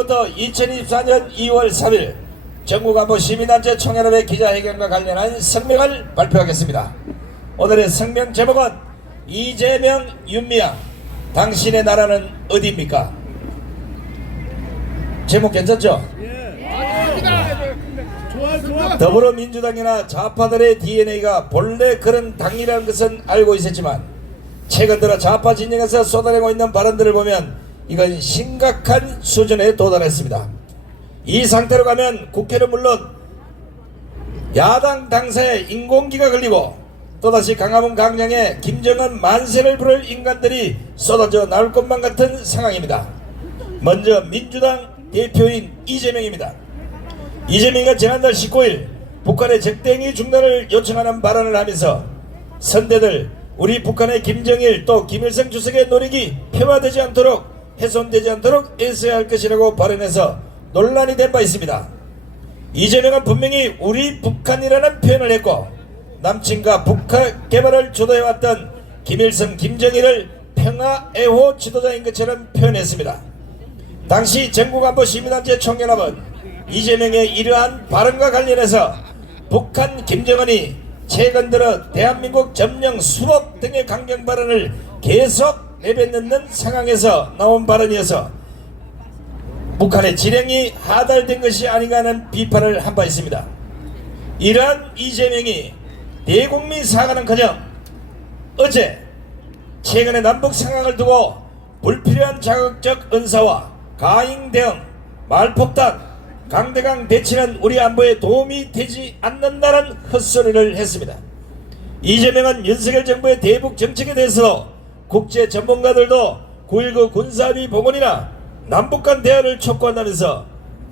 지금부터 2024년 2월 3일 전국안보 시민단체 총연합의 기자회견과 관련한 성명을 발표하겠습니다. 오늘의 성명 제목은 이재명, 윤미향, 당신의 나라는 어디입니까? 제목 괜찮죠? 더불어민주당이나 좌파들의 DNA가 본래 그런 당이라는 것은 알고 있었지만 최근 들어 좌파 진영에서 쏟아내고 있는 발언들을 보면 이건 심각한 수준에 도달했습니다. 이 상태로 가면 국회는 물론 야당 당사에 인공기가 걸리고 또다시 광화문 광장에 김정은 만세를 부를 인간들이 쏟아져 나올 것만 같은 상황입니다. 먼저 민주당 대표인 이재명입니다. 이재명이가 지난달 19일 북한의 적대행위 중단을 요청하는 발언을 하면서 선대들 우리 북한의 김정일 또 김일성 주석의 노력이 폄하되지 않도록 훼손되지 않도록 애써야 할 것이라고 발언해서 논란이 된 바 있습니다. 이재명은 분명히 우리 북한이라는 표현을 했고 남친과 북한 개발을 주도해왔던 김일성 김정일을 평화애호 지도자인 것처럼 표현했습니다. 당시 전국안보 시민단체 총연합은 이재명의 이러한 발언과 관련해서 북한 김정은이 최근 들어 대한민국 점령 수복 등의 강경 발언을 계속 내뱉는 상황에서 나온 발언이어서 북한의 지령이 하달된 것이 아닌가 하는 비판을 한 바 있습니다. 이러한 이재명이 대국민 사과는커녕 어제 최근의 남북 상황을 두고 불필요한 자극적 언사와 가잉 대응, 말폭탄, 강대강 대치는 우리 안보에 도움이 되지 않는다는 헛소리를 했습니다. 이재명은 윤석열 정부의 대북 정책에 대해서 국제 전문가들도 9.19 군사합의 복원이나 남북 간 대화를 촉구한다면서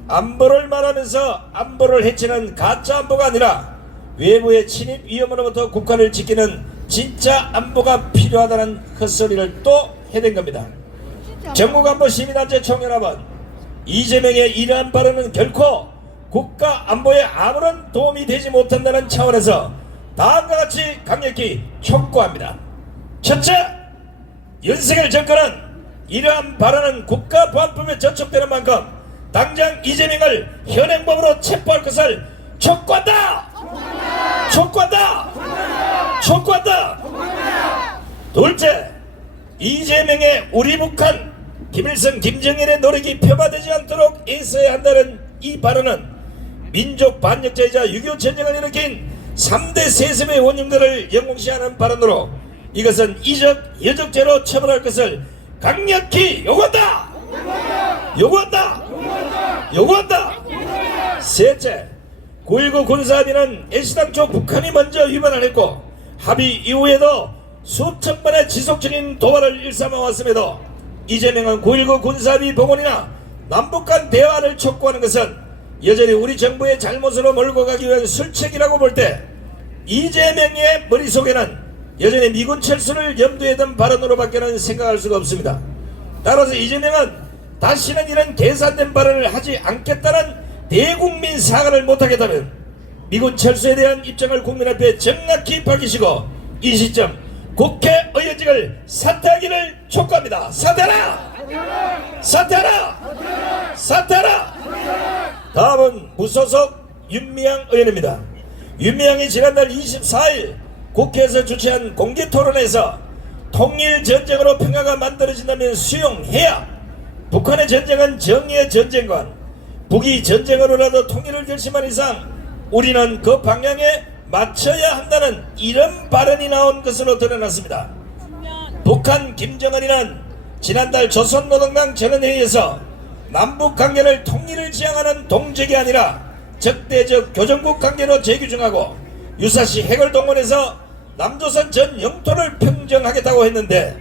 안보를 말하면서 안보를 해치는 가짜 안보가 아니라 외부의 침입 위험으로부터 국가를 지키는 진짜 안보가 필요하다는 헛소리를 또 해댄 겁니다. 전국안보 시민단체 총연합은 이재명의 이러한 발언은 결코 국가 안보에 아무런 도움이 되지 못한다는 차원에서 다음과 같이 강력히 촉구합니다. 첫째, 윤석열 정권은 이러한 발언은 국가보안법에 저촉되는 만큼 당장 이재명을 현행법으로 체포할 것을 촉구한다! 촉구한다! 촉구한다! 둘째, 이재명의 우리 북한 김일성 김정일의 노력이 폄하되지 않도록 애써야 한다는 이 발언은 민족 반역자이자 6.25 전쟁을 일으킨 3대 세습의 원흉들을 영웅시하는 발언으로 이것은 이적 여적죄로 처벌할 것을 강력히 요구한다! 요구한다! 요구한다! 셋째, 9.19 군사합의는 애시당초 북한이 먼저 위반을 했고 합의 이후에도 수천 번의 지속적인 도발을 일삼아왔음에도 이재명은 9.19 군사합의 복원이나 남북 간 대화를 촉구하는 것은 여전히 우리 정부의 잘못으로 몰고 가기 위한 술책이라고 볼 때 이재명의 머릿속에는 여전히 미군 철수를 염두에 둔 발언으로밖에는 생각할 수가 없습니다. 따라서 이재명은 다시는 이런 계산된 발언을 하지 않겠다는 대국민 사과를 못하겠다면 미군 철수에 대한 입장을 국민 앞에 정확히 밝히시고 이 시점 국회의원직을 사퇴하기를 촉구합니다. 사퇴하라! 사퇴하라! 사퇴하라! 다음은 무소속 윤미향 의원입니다. 윤미향이 지난달 24일 국회에서 주최한 공개토론에서 통일전쟁으로 평화가 만들어진다면 수용해야 북한의 전쟁은 정의의 전쟁관 북이 전쟁으로라도 통일을 결심한 이상 우리는 그 방향에 맞춰야 한다는 이런 발언이 나온 것으로 드러났습니다. 북한 김정은이는 지난달 조선노동당 전원회의에서 남북관계를 통일을 지향하는 동족이 아니라 적대적 교전국 관계로 재규정하고 유사시 핵을 동원해서 남조선 전 영토를 평정하겠다고 했는데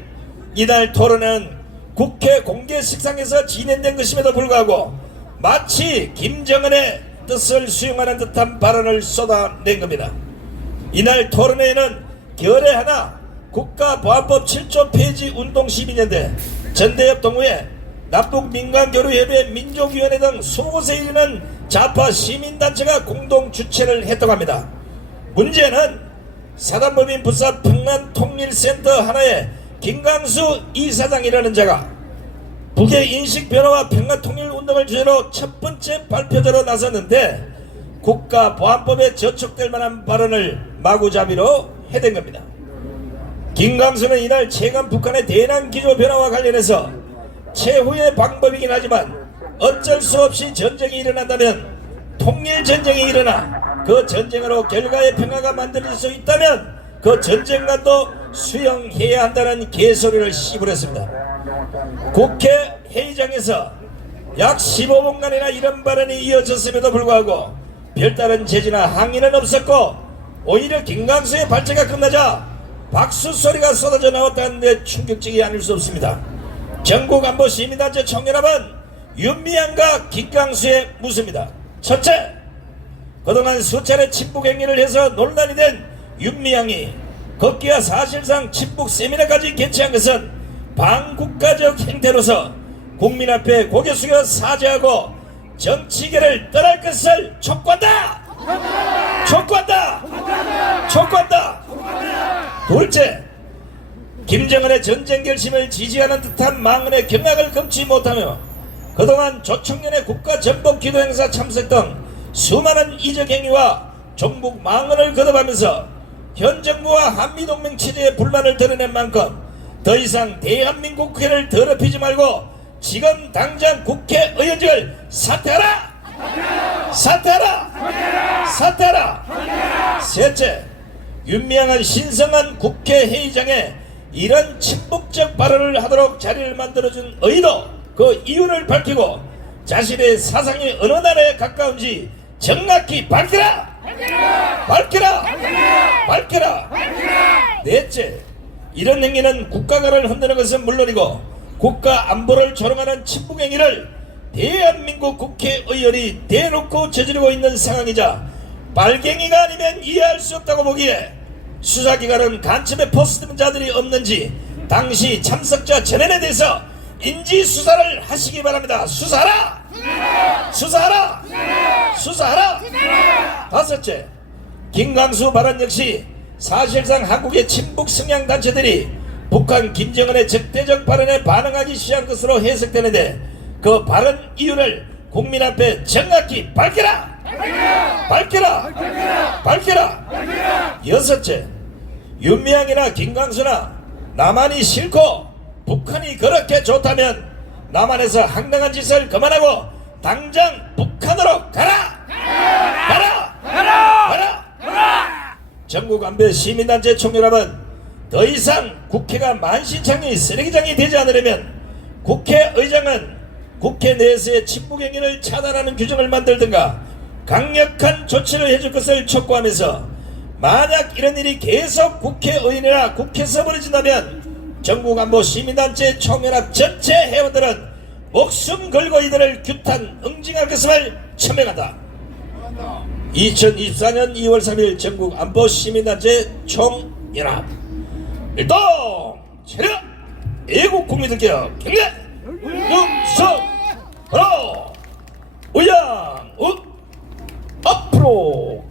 이날 토론은 국회 공개식상에서 진행된 것임에도 불구하고 마치 김정은의 뜻을 수용하는 듯한 발언을 쏟아낸 겁니다. 이날 토론회에는 결의 하나 국가보안법 7조 폐지 운동 시민연대 전대협 동호회 남북민간교류협의 민족위원회 등 20곳에 이르는 좌파 시민단체가 공동 주최를 했다고 합니다. 문제는 사단법인 부산 평안통일센터 하나의 김강수 이사장이라는 자가 북의 인식 변화와 평화 통일 운동을 주제로 첫 번째 발표자로 나섰는데 국가보안법에 저촉될 만한 발언을 마구잡이로 해댄 겁니다. 김광수는 이날 최근 북한의 대남 기조 변화와 관련해서 최후의 방법이긴 하지만 어쩔 수 없이 전쟁이 일어난다면, 통일 전쟁이 일어나 그 전쟁으로 결과의 평화가 만들어질 수 있다면 그 전쟁관도 수용해야 한다는 개소리를 씹으렸습니다. 국회 회의장에서 약 15분간이나 이런 발언이 이어졌음에도 불구하고 별다른 제지나 항의는 없었고, 오히려 김광수의 발제가 끝나자 박수 소리가 쏟아져 나왔다는데 충격적이 아닐 수 없습니다. 전국안보 시민단체 총연합은 윤미향과 김광수의 묻습니다. 첫째, 그동안 수차례 친북 행위를 해서 논란이 된 윤미향이 급기야 사실상 친북 세미나까지 개최한 것은 반국가적 행태로서 국민 앞에 고개 숙여 사죄하고 정치계를 떠날 것을 촉구한다! 촉구한다! 촉구한다! 둘째, 김정은의 전쟁 결심을 지지하는 듯한 망언의 경악을 금치 못하며 그동안 조청년의 국가전복 기도 행사 참석 등 수많은 이적 행위와 종북 망언을 거듭하면서 현 정부와 한미동맹 체제에 불만을 드러낸 만큼 더 이상 대한민국 국회를 더럽히지 말고 지금 당장 국회의원직을 사퇴하라! 사퇴하라! 사퇴하라! 셋째, 윤미향은 신성한 국회 회의장에 이런 친북적 발언을 하도록 자리를 만들어준 의도, 그 이유를 밝히고 자신의 사상이 어느 나라에 가까운지 정확히 밝혀라! 밝혀라! 밝혀라! 넷째, 이런 행위는 국가가를 흔드는 것은 물론이고 국가 안보를 조롱하는 친북 행위를 대한민국 국회의원이 대놓고 저지르고 있는 상황이자 빨갱이가 아니면 이해할 수 없다고 보기에 수사기관은 간첩에 포스트된 자들이 없는지 당시 참석자 전원에 대해서 인지수사를 하시기 바랍니다. 수사하라! 수사하라! 수사하라! 다섯째, 김광수 발언 역시 사실상 한국의 친북 성향 단체들이 북한 김정은의 적대적 발언에 반응하기 시작한 것으로 해석되는데 그 발언 이유를 국민 앞에 정확히 밝혀라! 밝혀라! 밝혀라! 여섯째, 윤미향이나 김광수나 남한이 싫고 북한이 그렇게 좋다면 남한에서 황당한 짓을 그만하고 당장 북한으로 가라! 가라! 가라! 전국안보 시민단체 총연합은 더 이상 국회가 만신창이 쓰레기장이 되지 않으려면 국회의장은 국회 내에서의 친북행위를 차단하는 규정을 만들든가 강력한 조치를 해줄 것을 촉구하면서 만약 이런 일이 계속 국회의원이나 국회에서 벌어진다면 전국안보 시민단체 총연합 전체 회원들은 목숨 걸고 이들을 규탄 응징할 것을 천명한다. 2024년 2월 3일 전국안보 시민단체 총연합 일동 차렷 애국 국민들께 경례 육성 바로 우양 앞으로